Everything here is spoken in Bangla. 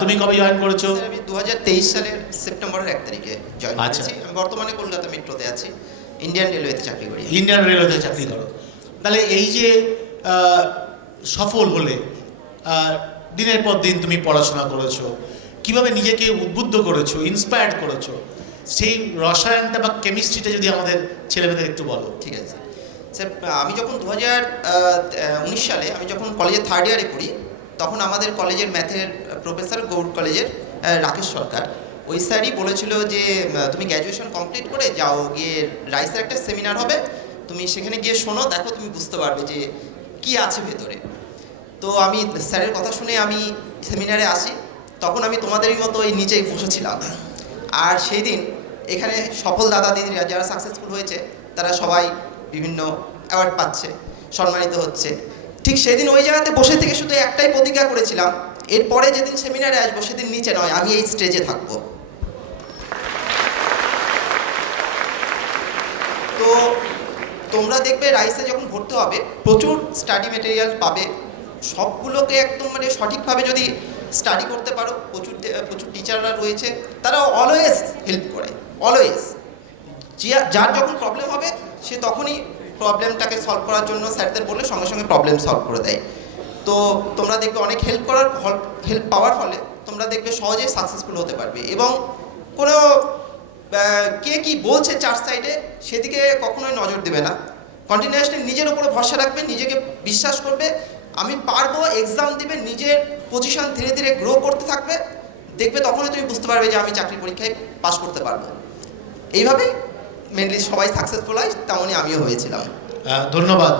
তুমি কবে জয়েন করেছ? আমি দু হাজার তেইশ সালের সেপ্টেম্বরের এক তারিখে জয়েন আচ্ছা। করেছি। আমি বর্তমানে কলকাতা মেট্রোতে আছি। ইন্ডিয়ান রেলওয়েতে চাকরি করি। ইন্ডিয়ান রেলওয়েতে চাকরি করো। তাহলে এই যে সফল হলে দিনের পর দিন তুমি পড়াশোনা করেছ কীভাবে নিজেকে উদ্বুদ্ধ করেছ ইন্সপায়ার্ড করেছ সেই রসায়নটা বা কেমিস্ট্রিটা যদি আমাদের ছেলেমেয়েদের একটু বলো। ঠিক আছে স্যার আমি যখন দু হাজার উনিশ সালে আমি যখন কলেজে থার্ড ইয়ারে পড়ি তখন আমাদের কলেজের ম্যাথের প্রফেসর গৌড় কলেজের রাকেশ সরকার। ওই স্যারই বলেছিল যে তুমি গ্র্যাজুয়েশন কমপ্লিট করে যাও, গিয়ে রাইসের একটা সেমিনার হবে। তুমি সেখানে গিয়ে শোনো, দেখো তুমি বুঝতে পারবে যে কি আছে ভেতরে। তো আমি স্যারের কথা শুনে আমি সেমিনারে আসি। তখন আমি তোমাদেরই মতো এই নিচেই বসেছিলাম। আর সেই দিন এখানে সফল দাদা দিদিরা যারা সাকসেসফুল হয়েছে, তারা সবাই বিভিন্ন অ্যাওয়ার্ড পাচ্ছে, সম্মানিত হচ্ছে। ঠিক সেদিন ওই জায়গাতে বসে থেকে শুধু একটাই প্রতিজ্ঞা করেছিলাম এরপরে যেদিন সেমিনারে আসব, সেদিন নিচে নয়, আমি এই স্টেজে থাকব। তো তোমরা দেখবে রাইসে যখন ভর্তি হবে, প্রচুর স্টাডি মেটেরিয়াল পাবে। সবগুলোকে একদম মানে সঠিকভাবে যদি স্টাডি করতে পারো, প্রচুর প্রচুর টিচাররা রয়েছে, তারা অলওয়েজ হেল্প করে অলওয়েজ যার যখন প্রবলেম হবে, সে তখনই প্রবলেমটাকে সলভ করার জন্য স্যারদের বললে সঙ্গে সঙ্গে প্রবলেম সলভ করে দেয়। তো তোমরা দেখবে অনেক হেল্প করার হেল্প পাওয়ার ফলে তোমরা দেখবে সহজেই সাকসেসফুল হতে পারবে। এবং কোনো কে কি বলছে চার সাইডে সেদিকে কখনোই নজর দেবে না। কন্টিনিউয়াসলি নিজের উপরে ভরসা রাখবে, নিজেকে বিশ্বাস করবে। আমি পারব এক্সাম দিবে, নিজের পজিশন ধীরে ধীরে গ্রো করতে থাকবে। দেখবে তখনই তুমি বুঝতে পারবে যে আমি চাকরি পরীক্ষায় পাশ করতে পারব। এইভাবেই মেনলি সবাই সাকসেসফুল হয়, তেমনই আমিও হয়েছিলাম। ধন্যবাদ।